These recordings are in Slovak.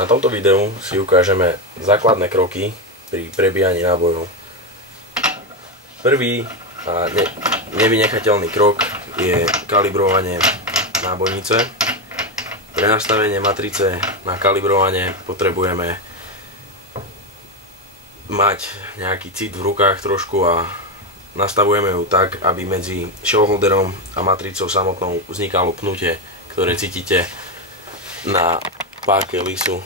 Na tomto videu si ukážeme základné kroky pri prebíjaní nábojov. Prvý a nevynechateľný krok je kalibrovanie nábojnice. Pre nastavenie matrice na kalibrovanie potrebujeme mať nejaký cit v rukách trošku a nastavujeme ju tak, aby medzi shellholderom a matricou samotnou vznikalo pnutie, ktoré cítite na páke lisu.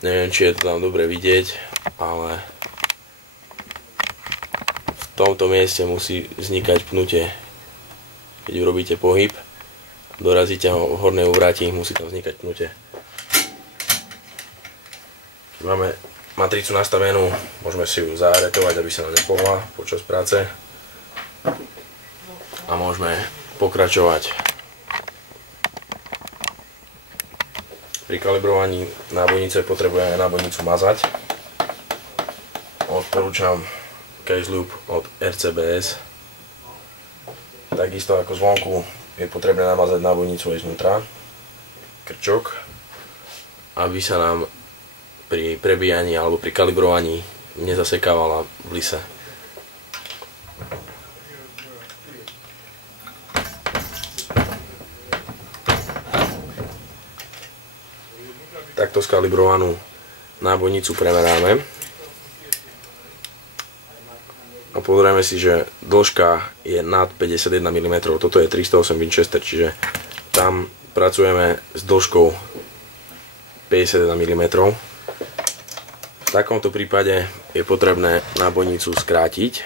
Neviem, či je to tam dobre vidieť, ale v tomto mieste musí vznikať pnutie. Keď urobíte pohyb, dorazíte ho v hornej obráti, musí tam vznikať pnutie. Keď máme matricu nastavenú, môžeme si ju zaaretovať, aby sa nám nepohla počas práce. A môžeme pokračovať. Pri kalibrovaní nábojnice potrebujeme nábojnicu mazať. Odporúčam Case Loop od RCBS. Takisto ako zvonku je potrebné namazať nábojnicu aj znútra, krčok, aby sa nám pri prebíjaní alebo pri kalibrovaní nezasekávala v lise. Takto skalibrovanú nábojnicu premeráme a pozrieme si, že dĺžka je nad 51 mm. Toto je 308 Winchester, čiže tam pracujeme s dĺžkou 51 mm. V takomto prípade je potrebné nábojnicu skrátiť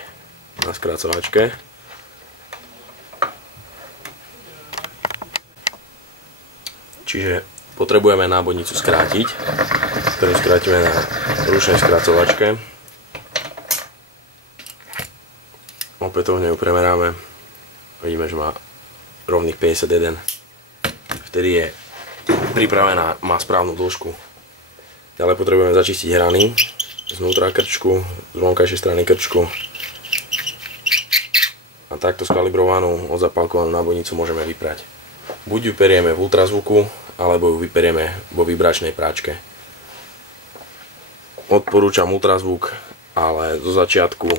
na skracovačke. Čiže potrebujeme nábojnicu skrátiť, ktorú skrátime na ručnej skracovačke. Opätovne ju premeráme. Vidíme, že má rovných 51. Vtedy je pripravená, má správnu dĺžku. Ďalej potrebujeme začistiť hrany znútra krčku, z vonkajšej strany krčku. A takto skalibrovanú, odzapálkovanú nábojnicu môžeme vyprať. Buď ju perieme v ultrazvuku, alebo ju vyperieme vo vibračnej práčke. Odporúčam ultrazvuk, ale zo začiatku,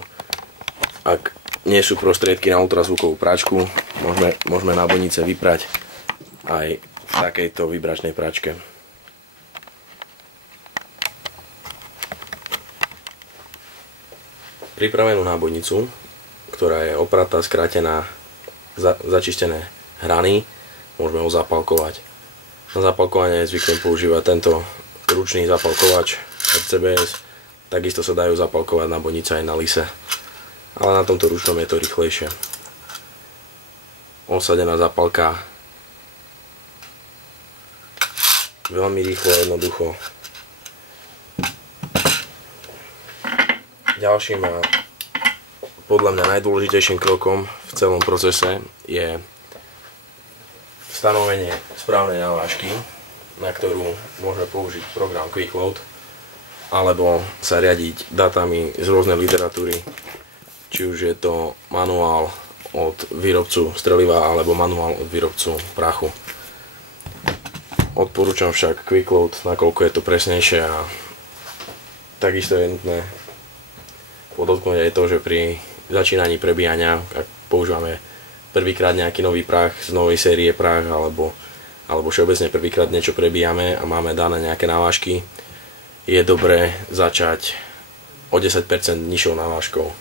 ak nie sú prostriedky na ultrazvukovú práčku, môžeme nábojnice vyprať aj v takejto vibračnej práčke. Pripravenú nábojnicu, ktorá je opratá, skrátená, začistené hrany, môžeme ozapálkovať. Na zapálkovanie zvyknem používať tento ručný zapálkovač RCBS. Takisto sa dajú zapálkovať nábojnice aj na lise, ale na tomto ručnom je to rýchlejšie. Osadená zapálka veľmi rýchlo, jednoducho. Ďalším a podľa mňa najdôležitejším krokom v celom procese je stanovenie správnej navážky, na ktorú môžeme použiť program QuickLoad, alebo sa riadiť datami z rôznej literatúry, či už je to manuál od výrobcu streliva alebo manuál od výrobcu prachu. Odporúčam však QuickLoad, nakoľko je to presnejšie, a takisto je nutné podotknúť aj to, že pri začínaní prebíjania, ak používame prvýkrát nejaký nový prach z novej série prach, alebo všeobecne prvýkrát niečo prebíjame a máme dané nejaké návážky, je dobré začať o 10% nižšou návážkou.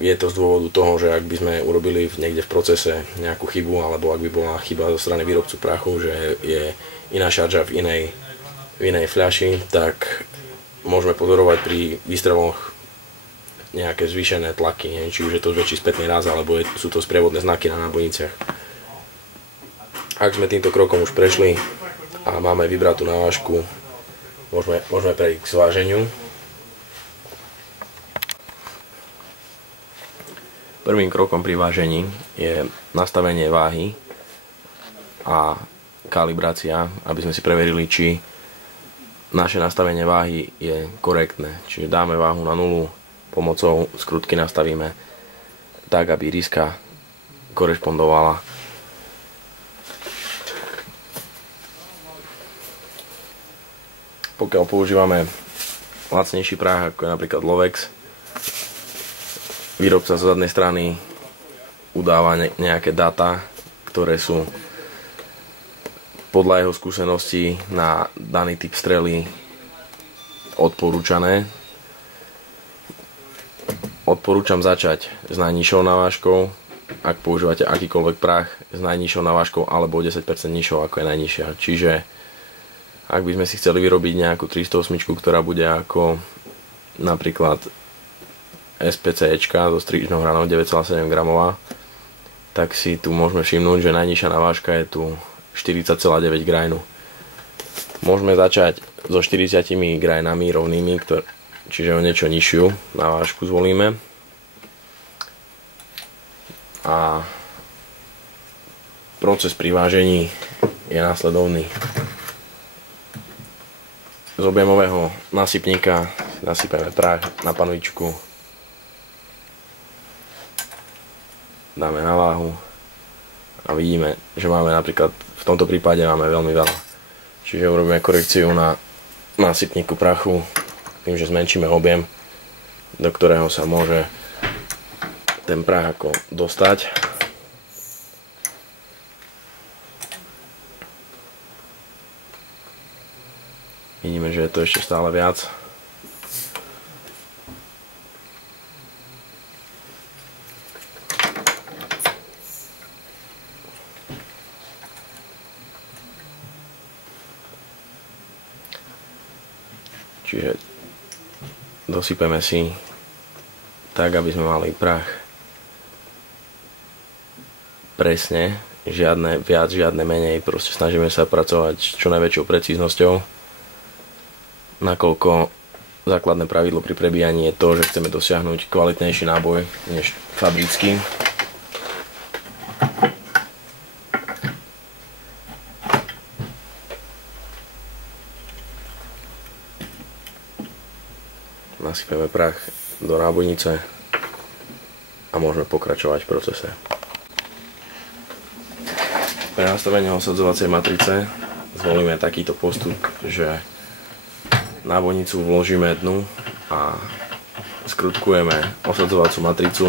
Je to z dôvodu toho, že ak by sme urobili niekde v procese nejakú chybu, alebo ak by bola chyba zo strany výrobcu prachu, že je iná šarža v inej fľaši, tak môžeme pozorovať pri výstreloch nejaké zvýšené tlaky, či už je to väčší spätný raz, alebo sú to sprievodné znaky na nábojniciach. Ak sme týmto krokom už prešli a máme vybratú návážku, môžeme prejsť k zváženiu. Prvým krokom pri vážení je nastavenie váhy a kalibrácia, aby sme si preverili, či naše nastavenie váhy je korektné. Čiže dáme váhu na 0, pomocou skrutky nastavíme tak, aby riska korešpondovala pokiaľ používame lacnejší práh, ako je napríklad Lovex, výrobca z zadnej strany udáva nejaké dáta, ktoré sú podľa jeho skúseností na daný typ strely odporúčané. Odporúčam začať s najnižšou navážkou, ak používate akýkoľvek prach s najnižšou navážkou alebo 10% nižšou ako je najnižšia. Čiže ak by sme si chceli vyrobiť nejakú 308, ktorá bude ako napríklad SPCčka so strižnou hranou 9,7 gramová, tak si tu môžeme všimnúť, že najnižšia navážka je tu 40,9 grajnu. Môžeme začať so 40 grajnami rovnými, čiže o niečo nižšiu navážku zvolíme. A proces pri vážení je následovný. Z objemového nasypníka nasypeme prach na panvičku, dáme na váhu a vidíme, že máme napríklad v tomto prípade máme veľmi veľa. Čiže urobíme korekciu na nasypníku prachu tým, že zmenšíme objem, do ktorého sa môže ten prach ako dostať. Vidíme, že je to ešte stále viac. Čiže dosypeme si tak, aby sme mali prach presne, žiadne viac, žiadne menej, proste snažíme sa pracovať s čo najväčšou precíznosťou, nakoľko základné pravidlo pri prebíjaní je to, že chceme dosiahnuť kvalitnejší náboj než fabrický. Nasypeme prach do nábojnice a môžeme pokračovať v procese. Pre nastavenie osadzovacej matrice zvolíme takýto postup, že nábojnicu vložíme dnu a skrutkujeme osadzovacú matricu,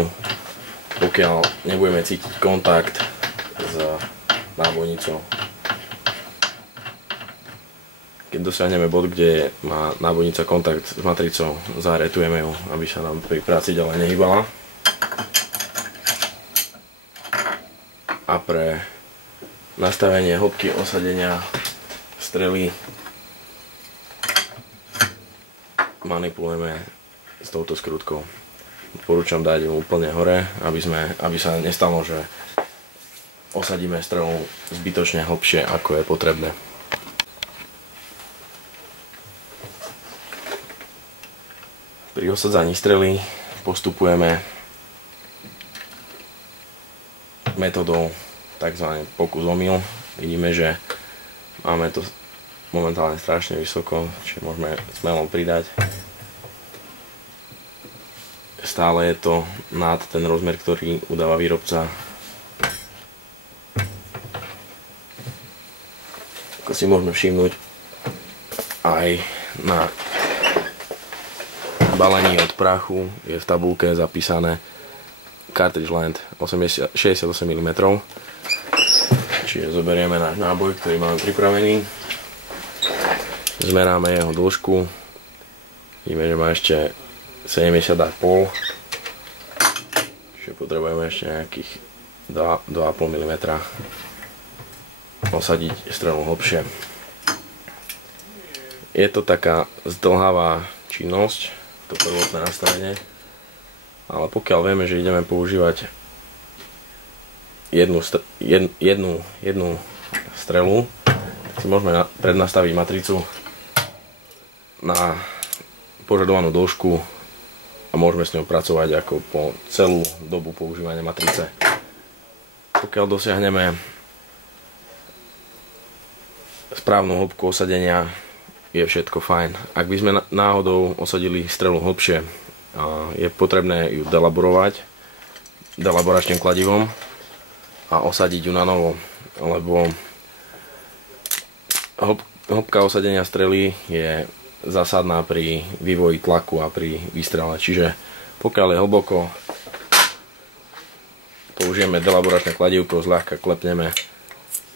pokiaľ nebudeme cítiť kontakt s nábojnicou. Keď dosiahneme bod, kde má nábojnica kontakt s matricou, zaretujeme ju, aby sa nám pri práci ďalej nehýbala. A pre nastavenie hĺbky osadenia strely manipulujeme s touto skrutkou. Odporúčam dať ju úplne hore, aby sa nestalo, že osadíme strelu zbytočne hlbšie, ako je potrebné. Pri osadzaní strely postupujeme metodou tzv. Pokus omyl. Vidíme, že máme to momentálne strašne vysoko, čiže môžeme smelo pridať. Stále je to nad ten rozmer, ktorý udáva výrobca. Ako si môžeme všimnúť, aj na balení od prachu je v tabuľke zapísané cartridge length 68 mm. Čiže zoberieme náš náboj, ktorý máme pripravený, zmeráme jeho dĺžku, vidíme, že má ešte 70,5, čiže potrebujeme ešte nejakých 2,5 mm osadiť strelu hlbšie. Je to taká zdĺhavá činnosť, to prvotné nastavenie, ale pokiaľ vieme, že ideme používať jednu strelu, si môžeme prednastaviť matricu na požadovanú dĺžku a môžeme s ňou pracovať ako po celú dobu používania matrice. Pokiaľ dosiahneme správnu hĺbku osadenia, je všetko fajn. Ak by sme náhodou osadili strelu hlbšie, je potrebné ju delaborovať delaboračným kladivom a osadiť ju na novo, lebo hĺbka osadenia strely je zásadná pri vývoji tlaku a pri výstrele. Čiže pokiaľ je hlboko, použijeme delaboračné kladívko, zľahka klepneme,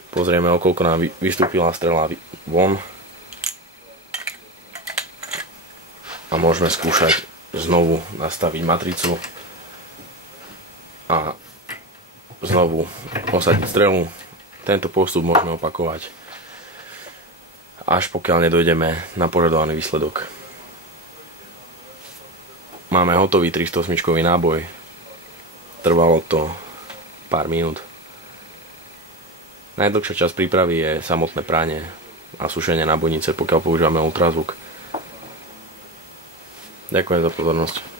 pozrieme, o koľko nám vystúpila strela von a môžeme skúšať znovu nastaviť matricu a znovu osadiť strelu. Tento postup môžeme opakovať, až pokiaľ nedojdeme na požadovaný výsledok. Máme hotový 308 náboj. Trvalo to pár minút. Najdlhšia časť prípravy je samotné pranie a sušenie nábojnice, pokiaľ používame ultrazvuk. Ďakujem za pozornosť.